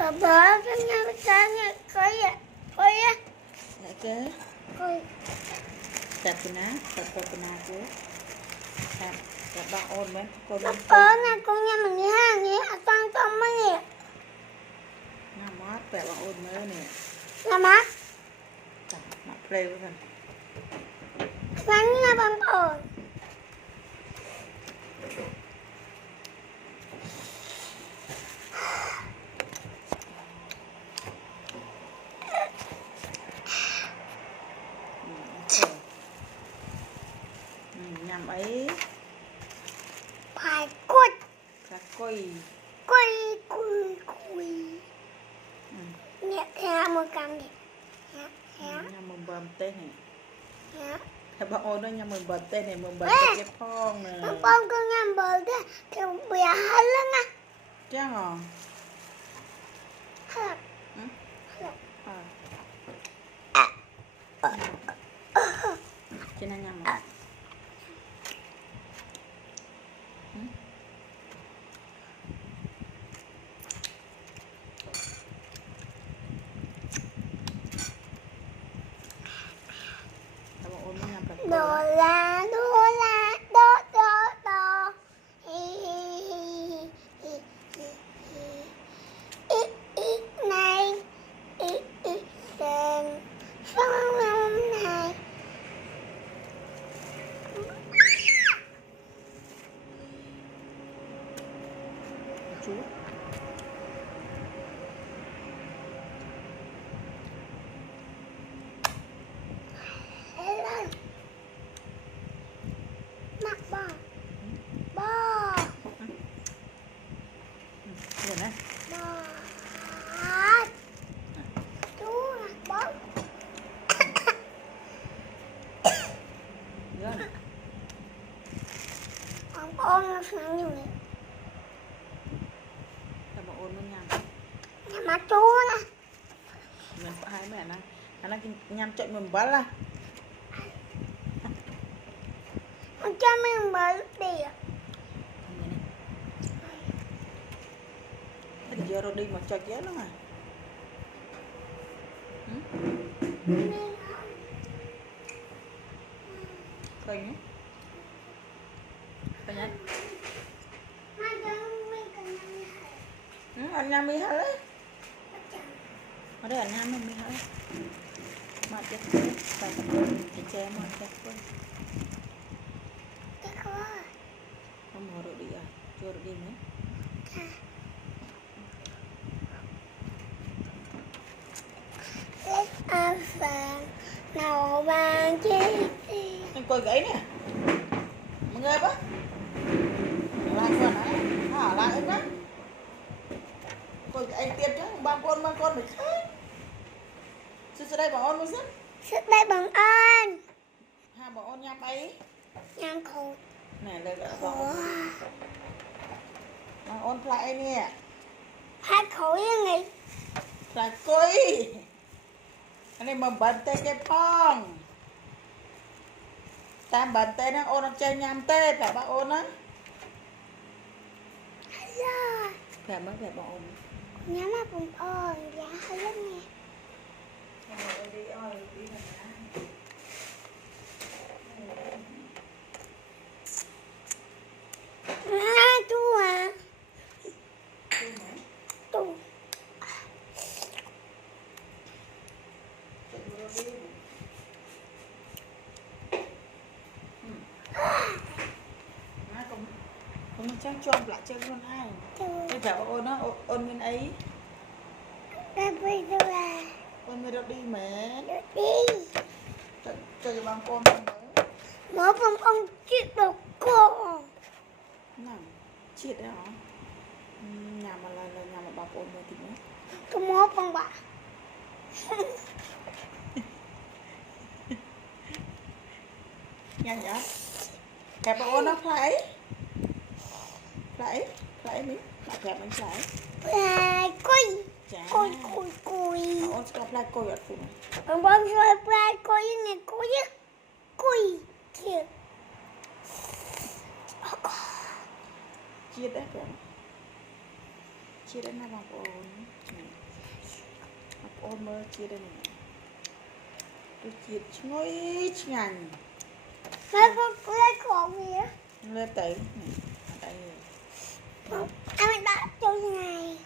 bà cái nhà coi á Lại kế coi chặt cái ná chặt cái ná cuối chặt ba ôn mấy con bà bớ nè con nhà mình đi ha nhé tăng tông mới nè nó mát bẻ ba ôn mới nè là mát chặt nó play với mình sáng nha bằng ổn nhằm ấy phải cút là coi cùi nhẹ theo một cầm đi nhằm mừng bầm tên này nhẹถ้าบางโอนด้วยยังมึงเบิร์เต้นเนี่ยมึงเบิร์เจ็บท้องเนอะ bằng con nhà bờ cái thì bìa hết lên nè จ้าเหรอ hết กินอะไรยังถ้าบางโอนไม่ยังแบบ đô la đô đô đô hi ít này ít sen phong này chú mặc bò bò rồi này bò chú mặc bò rồi này con nó sáng nhiều nàyถ้าบางโอนไม่ยัง nhà má chú nè เหมือนhaiแม่นะอันนั้นกินยำจดเหมือนบ้าล่ะ con cho mình bò đi Thế giờ rồi đi mà cho chết lắm à coi nhé coi nhé anh nhâm đi hết đấy ở đây anh nhâm đi hết mà chết phải cái che mà chết quên không mở được đi à chưa được đi nữa vàng màu vàng chi anh coi gãy nè mọi người bác lại vừa nãy lại bác coi anh tiêm chứ ba con phải khác sư đây bảo ôn mới sức sức đây bằng ơn hai bảo ôn nhắm ấy nhang khổ này đây là bảo ôn lại nè hai khổ như này lại coi anh này mà bận tay cái phong tam bận tay nó ôn nó chơi nhắm tê phải bảo ôn á phải mới phải bảo ôn nhắm mà bằng ơn dạ hơi lắm nè chú à chú không chắc cho lại chơi luôn hai bây giờ ôn nó ôn bên ấy bây giờ là ôn mới được đi mẹ đi chơi bằng con mở bằng ông chiếc đầu cô nào chết đấy hả nhà mà là nhà mà bà ôn rồi thì nữa tôi mở bằng bà nhanh vậy kẹp bà ôn nó phải mình bà kẹp mình phải coi coi ôn sẽ phải coi ở phụ bằng bằng rồi phải coi như này coi kìa chết đấy kìa chia đến nào bằng ôn mơ chia đến này tôi chia ngồi ngành Mẹ con lấy khổ gì á? lên tới đây Em đã cho này.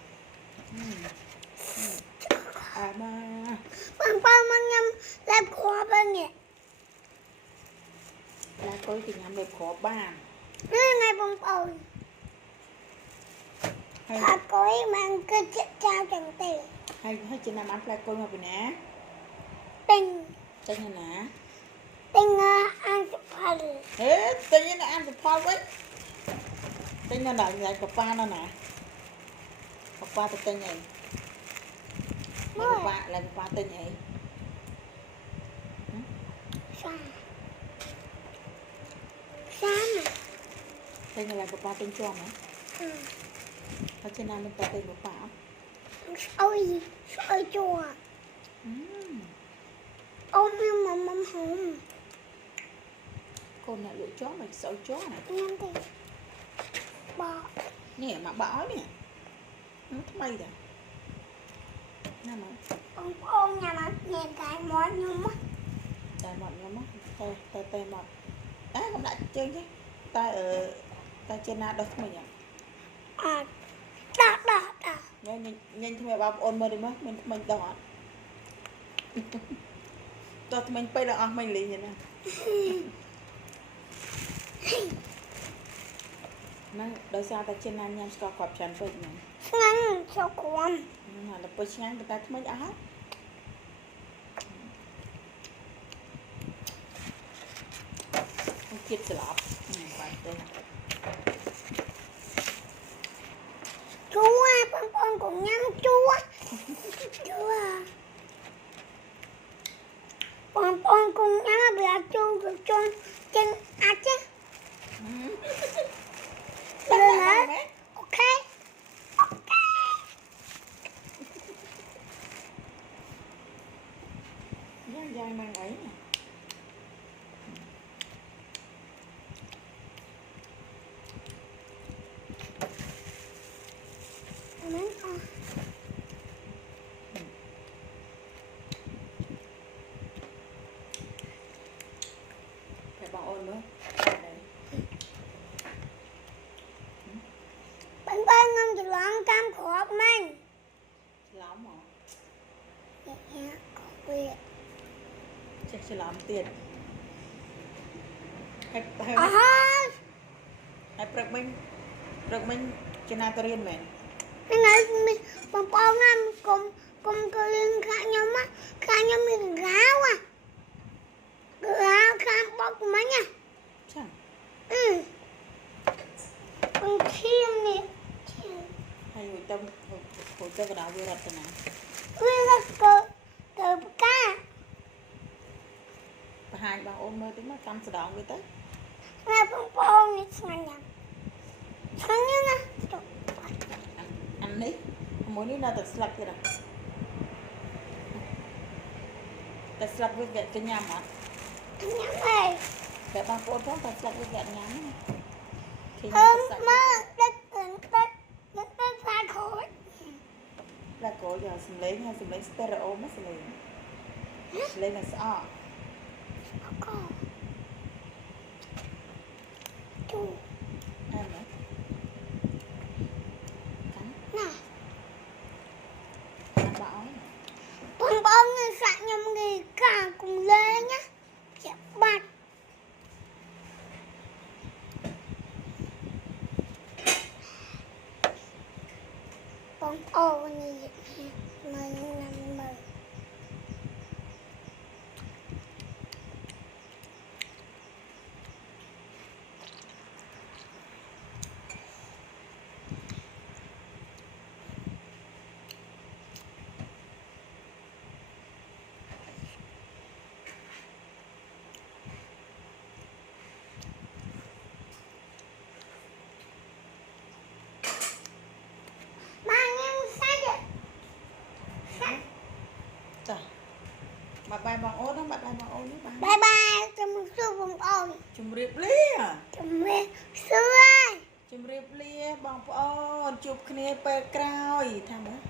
à mà Bằng bao mang nhâm làm khóa bên nhỉ? là tôi thì nhắm đẹp khó bàn Nó ngay bằng bầu. hay Thà cối mang cơ chết trao chẳng tiền. hay trên nam ăn lại coi mà bị ná Tình. tên là ná Tình ăn sụp phần. thế tên như là ăn được phao đấy tên là lại cặp ba nó nè cặp ba từ tên này là cặp ba tên này Sao? Sao mà? tên là cặp ba tên cho mà ở trên nam bên ta tên của bảo Ôi, ôi chùa. Ôm em mà mâm hồng. con này lựa chó mà sợ chó này Em thì bỏ. nè mà bỏ nè nó thay rồi nè mà Ông ôm nhà mà nghe cái món nhung á. tay mọt nó mất tay mọt á không lại chơi chứ tay ở tay trên na đâu mình À, đã. nhanh thì mẹ bảo ôn mơ đi mất mình đỏ cho mình bây giờ mình liền vậy nè nó đời sao ta trên nam nhang score quạt tràn vậy nè Ngăn cho con. là bơi ngang người ta mới áo không kiệt sờ lọp Chúa, con cũng nhắm chúa. Chúa. Con cũng nhắm là chúa được trong chân ác chứ. Được hả? Ok. Giang mang ấy nè phải bảo ôn nữa Bạn ngâm từ lon cam khổ mình. lắm hả Dạ, có quyền. chắc sẽ làm tiền hay bật mình trên na riêng mình Nên là mình bằng bao ngâm cùng cơ liên khá nhóm á. Khá nhóm mình gáo à. Gáo khá bóc của mấy nha. chẳng Bằng khiêm nè. hay hồi tâm cái đạo vừa đặt rồi nè Nguyên là cờ cá. và hai bạn ôn mơ tính mà tâm sẽ đón người tới Nghe bằng bao nè sang nhầm. Sang như nè. ăn đi muốn đi nào thật sạch vậy nào thật sạch với cái nhà mà Nhắm này. để bạn ôn thật sạch với cái nhà thì Mơ đất xa khối. là cổ giờ xùm lấy stereo mất lấy là sao Có. Chú. ăn nữa Nè. ăn bão Bằng bao người sẵn nhầm người cả cùng lê nhá. Chẹp bạch. Bằng bao người mình nằm mơ. bài bằng ôn đó bạn bài bằng ôn đó Bye bye, chum sư bằng ôn. chum riệp lia Chum sư ơi. chum riệp lia bằng ôn ជួបគ្នាពេលក្រោយថាមើល